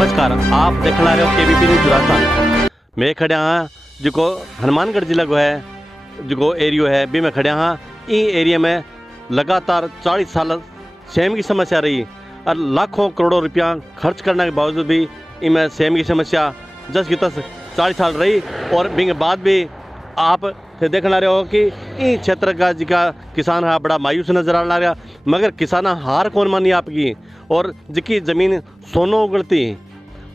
नमस्कार, आप देखना रहे हो केबीपी न्यूज़ राजस्थान। मैं खड़ा हाँ जो हनुमानगढ़ जिला को है जो एरियो है भी मैं खड़ा हाँ। ई एरिया में लगातार 40 साल सेम की समस्या रही और लाखों करोड़ों रुपया खर्च करने के बावजूद भी इनमें सेम की समस्या जस की तस 40 साल रही। और बिंग बाद भी आप देखना रहे हो कि ई क्षेत्र का जिका किसान है बड़ा मायूस नजर आ रहा, मगर किसान हार कौन मानी आपकी। और जिकी ज़मीन सोनो उगलती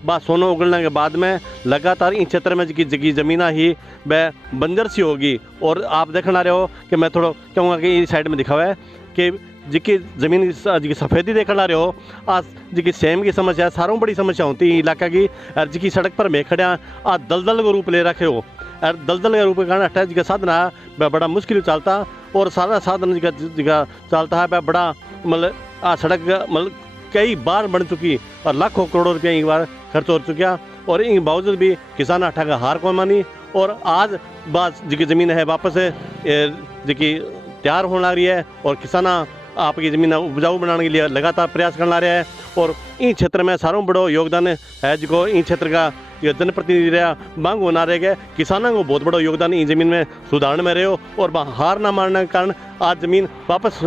बा सोनो उगलने के बाद में लगातार इन क्षेत्र में जिकी ज़मीन ही वह बंजर सी होगी। और आप देखना रहे हो कि मैं थोड़ा कहूँगा कि इस साइड में दिखा हुआ है कि जिकी ज़मीन जी सफ़ेदी देखना रहे हो आज जिकी सेम की समस्या सारों बड़ी समस्या होती है इलाका की। और जिकी सड़क पर मैं खड़ा आज दलदल को रूप ले रखे हो और दलदल के रूप के कारण अट्ठाईस जी साधन है वह बड़ा मुश्किल चलता। और सारा साधन जिका चलता है वह बड़ा मतलब आ सड़क मतलब कई बार बन चुकी और लाखों करोड़ों रुपया एक बार खर्च हो चुका। और इन बावजूद भी किसान अठा का हार कौन मानी। और आज बात जिकी ज़मीन है वापस जिकी तैयार होने रही है और किसान आपकी ज़मीन उपजाऊ बनाने के लिए लगातार प्रयास करना रहा है। और इन क्षेत्र में सारों बड़ो योगदान है जो इन क्षेत्र का जनप्रतिनिधि रहा मांग होना रहेगा। किसानों को बहुत बड़ा योगदान इन ज़मीन में सुधारने में रहे और हार ना मारने के कारण आज ज़मीन वापस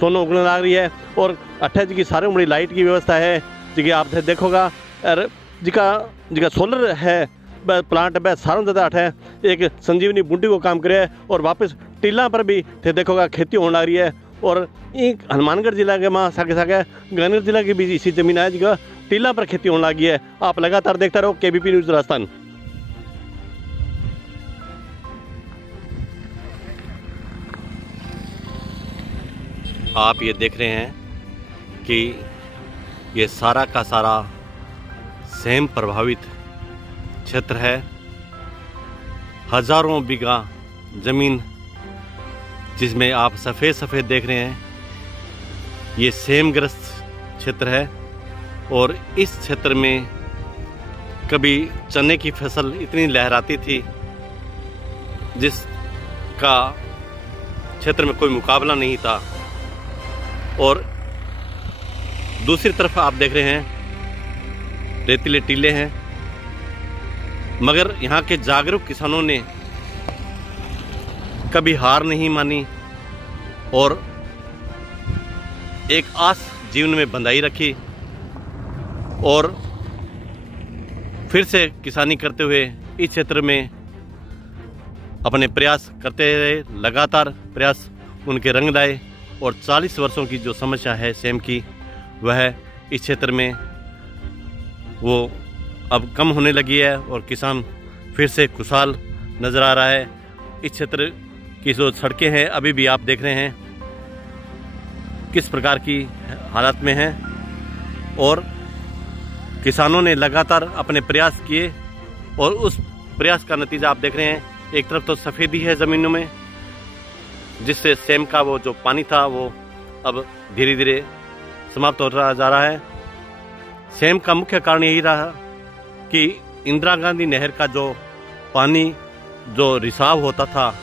सोना उगने लग रही है। और 28 की सारी बड़ी लाइट की व्यवस्था है जी आप देखोगा। और जिका सोलर है प्लांट वह सारों ज़्यादा है एक संजीवनी बूटी को काम करे और वापस टीला पर भी देखोगा खेती होने लग रही है। और एक हनुमानगढ़ जिला के माँ सागे सागे गंगानगर जिला की भी इसी ज़मीन है जिसका टीला पर खेती होने लगी है। आप लगातार देखते रहो केबीपी न्यूज़ राजस्थान। आप ये देख रहे हैं कि ये सारा का सारा सेम प्रभावित क्षेत्र है। हजारों बीघा ज़मीन जिसमें आप सफ़ेद सफ़ेद देख रहे हैं ये सेम ग्रस्त क्षेत्र है। और इस क्षेत्र में कभी चने की फसल इतनी लहराती थी जिसका क्षेत्र में कोई मुकाबला नहीं था। और दूसरी तरफ आप देख रहे हैं रेतीले टीले हैं, मगर यहाँ के जागरूक किसानों ने कभी हार नहीं मानी और एक आस जीवन में बंधाई रखी और फिर से किसानी करते हुए इस क्षेत्र में अपने प्रयास करते रहे। लगातार प्रयास उनके रंग लाए और 40 वर्षों की जो समस्या है सेम की वह इस क्षेत्र में वो अब कम होने लगी है और किसान फिर से खुशहाल नज़र आ रहा है। इस क्षेत्र की जो सड़कें हैं अभी भी आप देख रहे हैं किस प्रकार की हालत में हैं। और किसानों ने लगातार अपने प्रयास किए और उस प्रयास का नतीजा आप देख रहे हैं। एक तरफ तो सफ़ेदी है ज़मीनों में जिससे सेम का वो जो पानी था वो अब धीरे धीरे समाप्त होता जा रहा है। सेम का मुख्य कारण यही रहा कि इंदिरा गांधी नहर का जो पानी जो रिसाव होता था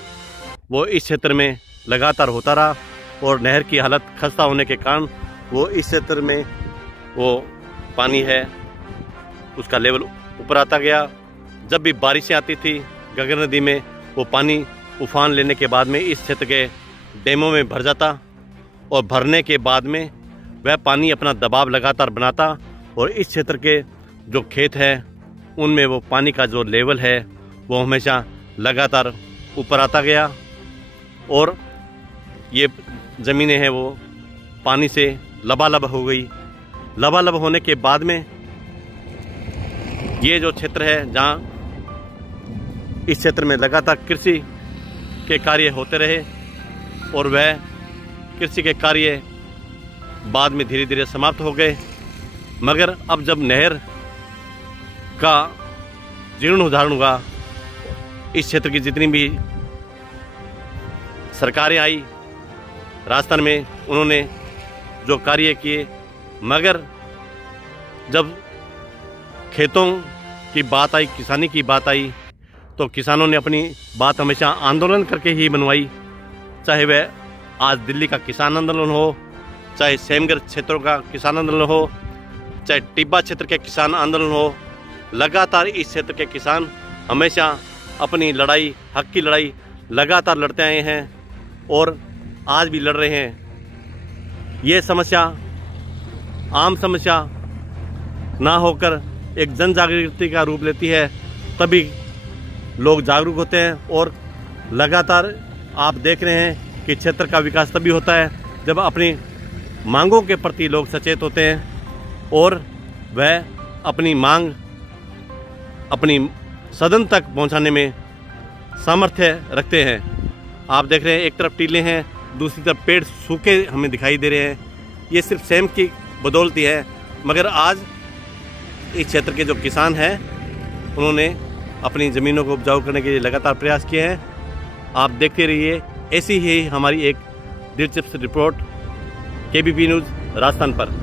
वो इस क्षेत्र में लगातार होता रहा और नहर की हालत खस्ता होने के कारण वो इस क्षेत्र में वो पानी है उसका लेवल ऊपर आता गया। जब भी बारिशें आती थी गंगा नदी में वो पानी उफान लेने के बाद में इस क्षेत्र के डैमों में भर जाता और भरने के बाद में वह पानी अपना दबाव लगातार बनाता और इस क्षेत्र के जो खेत हैं उनमें वो पानी का जो लेवल है वो हमेशा लगातार ऊपर आता गया। और ये ज़मीनें हैं वो पानी से लबालब हो गई। लबालब होने के बाद में ये जो क्षेत्र है जहाँ इस क्षेत्र में लगातार कृषि के कार्य होते रहे और वह कृषि के कार्य बाद में धीरे धीरे समाप्त हो गए। मगर अब जब नहर का जीर्णोद्धार हुआ इस क्षेत्र की जितनी भी सरकारें आई राजस्थान में उन्होंने जो कार्य किए, मगर जब खेतों की बात आई किसानी की बात आई तो किसानों ने अपनी बात हमेशा आंदोलन करके ही मनवाई। चाहे वह आज दिल्ली का किसान आंदोलन हो, चाहे सेमगर क्षेत्रों का किसान आंदोलन हो, चाहे टिब्बा क्षेत्र के किसान आंदोलन हो, लगातार इस क्षेत्र के किसान हमेशा अपनी लड़ाई, हक की लड़ाई लगातार लड़ते आए हैं और आज भी लड़ रहे हैं। ये समस्या आम समस्या ना होकर एक जन जागृति का रूप लेती है, तभी लोग जागरूक होते हैं। और लगातार आप देख रहे हैं कि क्षेत्र का विकास तभी होता है जब अपनी मांगों के प्रति लोग सचेत होते हैं और वह अपनी मांग अपनी सदन तक पहुंचाने में सामर्थ्य रखते हैं। आप देख रहे हैं एक तरफ टीले हैं, दूसरी तरफ पेड़ सूखे हमें दिखाई दे रहे हैं। ये सिर्फ सेम की बदौलत है, मगर आज इस क्षेत्र के जो किसान हैं उन्होंने अपनी ज़मीनों को उपजाऊ करने के लिए लगातार प्रयास किए हैं। आप देखते रहिए, ऐसी ही हमारी एक दिलचस्प रिपोर्ट केबीपी न्यूज़ राजस्थान पर।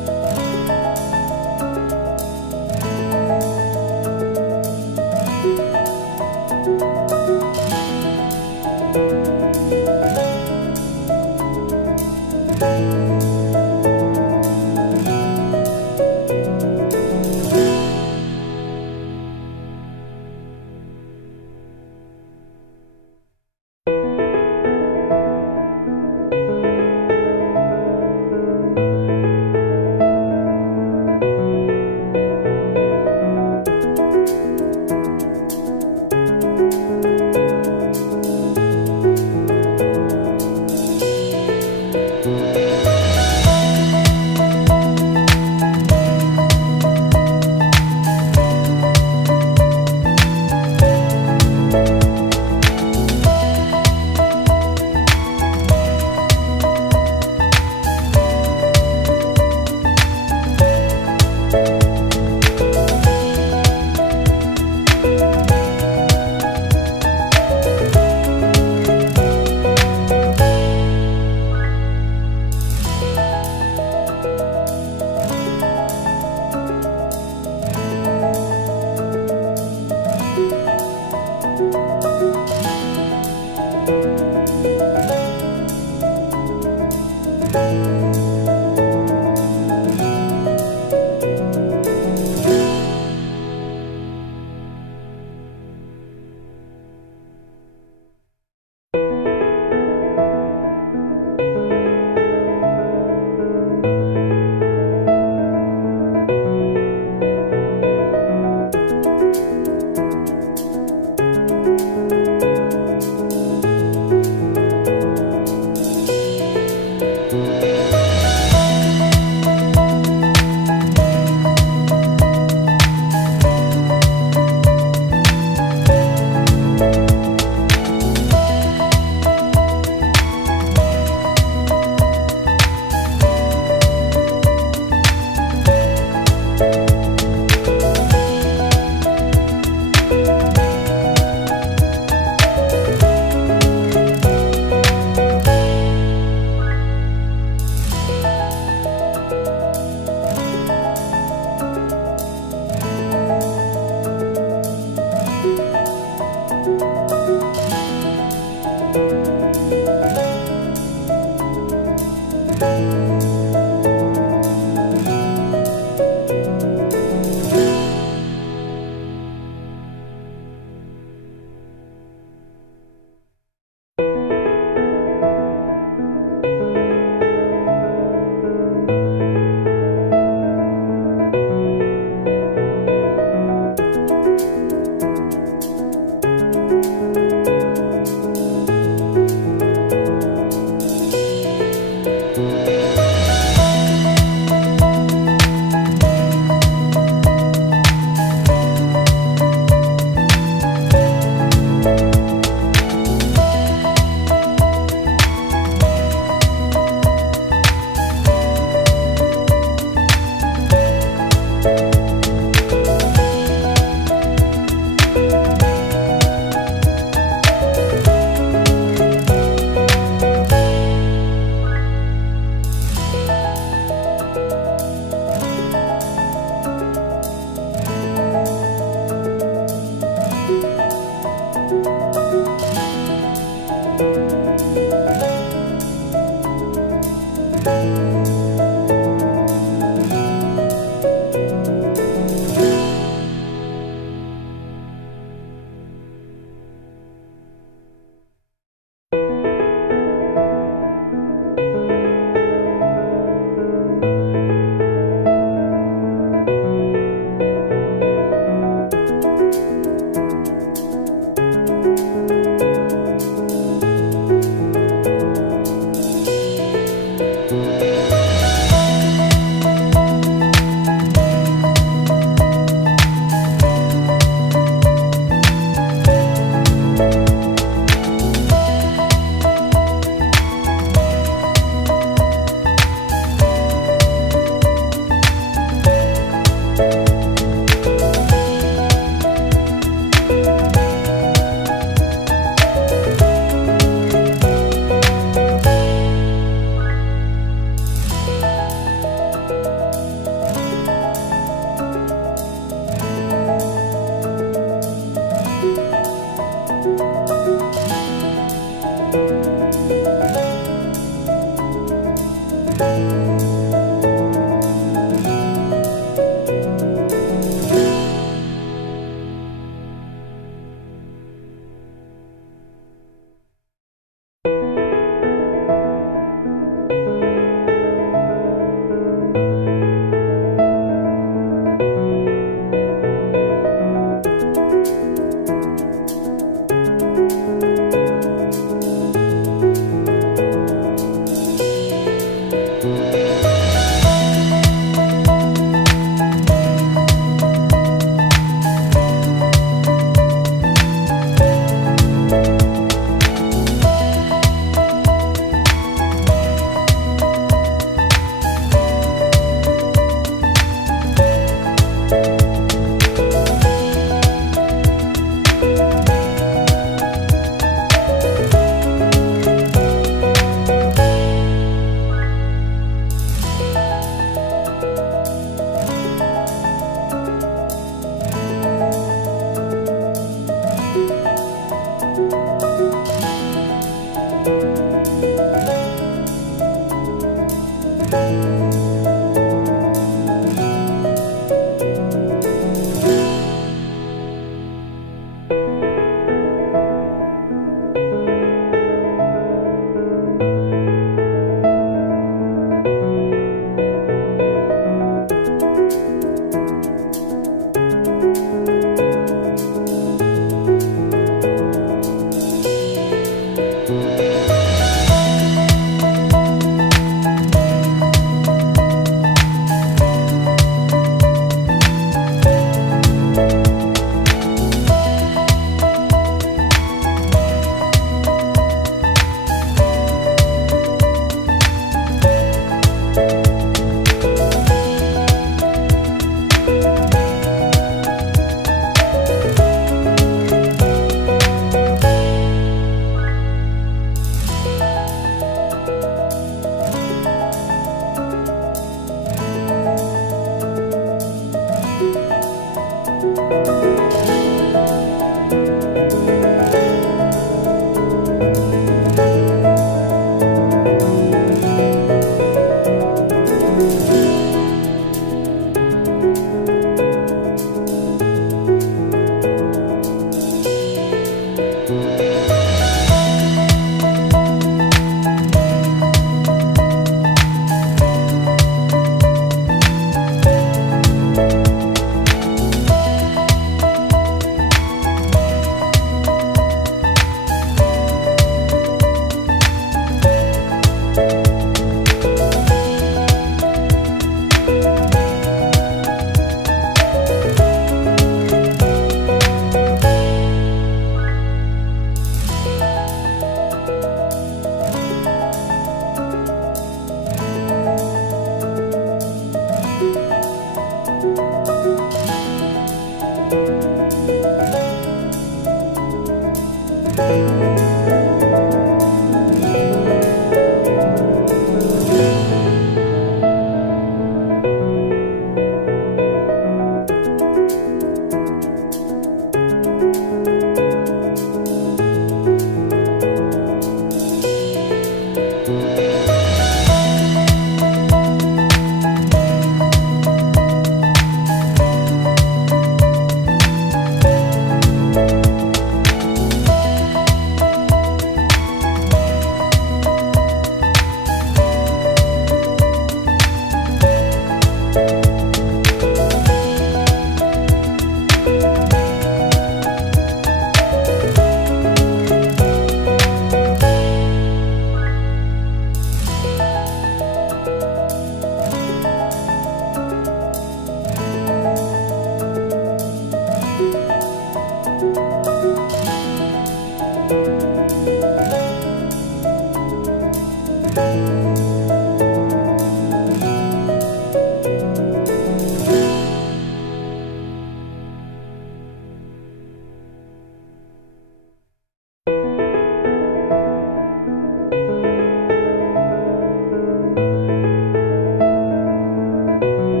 है।